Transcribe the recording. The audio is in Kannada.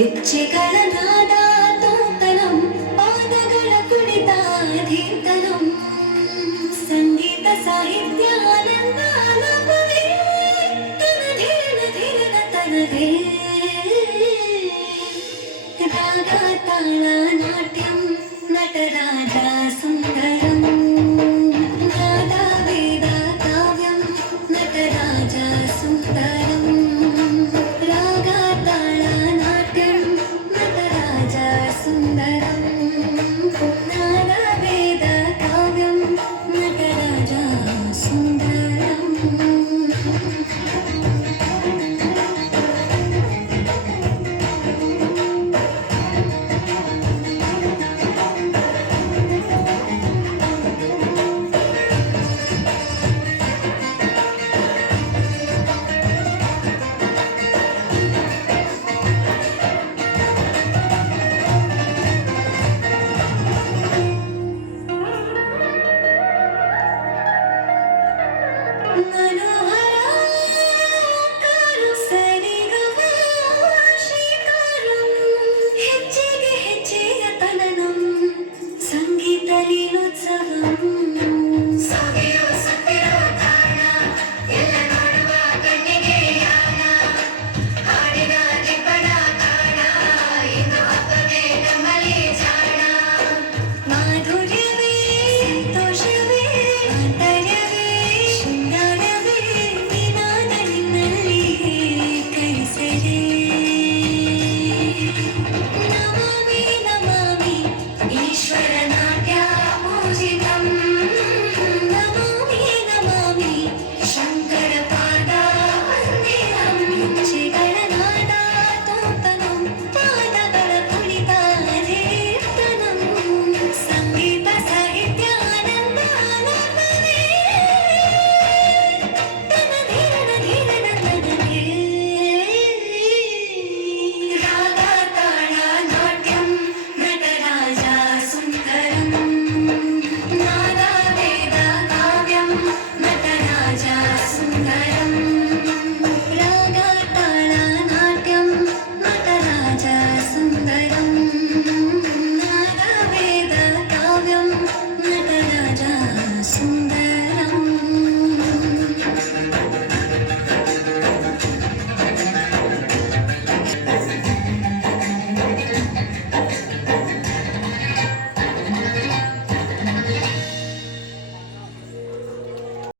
ಹೆಜ್ಜೆಗಳ ನಾದ ತೋಂತನಂ ಪಾದಗಳ ಕುಣಿತ ಧೀರ್ತನಂ ಸಂಗೀತ ಸಾಹಿತ್ಯ ಆನಂದ ಆಲಾಪವೇ ತನಧೇನ ಧೀರನ ತನದೇ ರಾಗ ತಾಳ ನಾಟ್ಯಂ ನಟರಾಜ ಸುಂದರಂ ನಾದ ವೇದ ಕಾವ್ಯಂ ನಟರಾಜ ಸುಂದರಂ ರಾಗ ತಾಳ ನಾಟ್ಯಂ ನಟರಾಜ ಸುಂದರಂ ನಾದ ವೇದ ಕಾವ್ಯಂ ನಟರಾಜ ಸುಂದರಂ ಮನೋ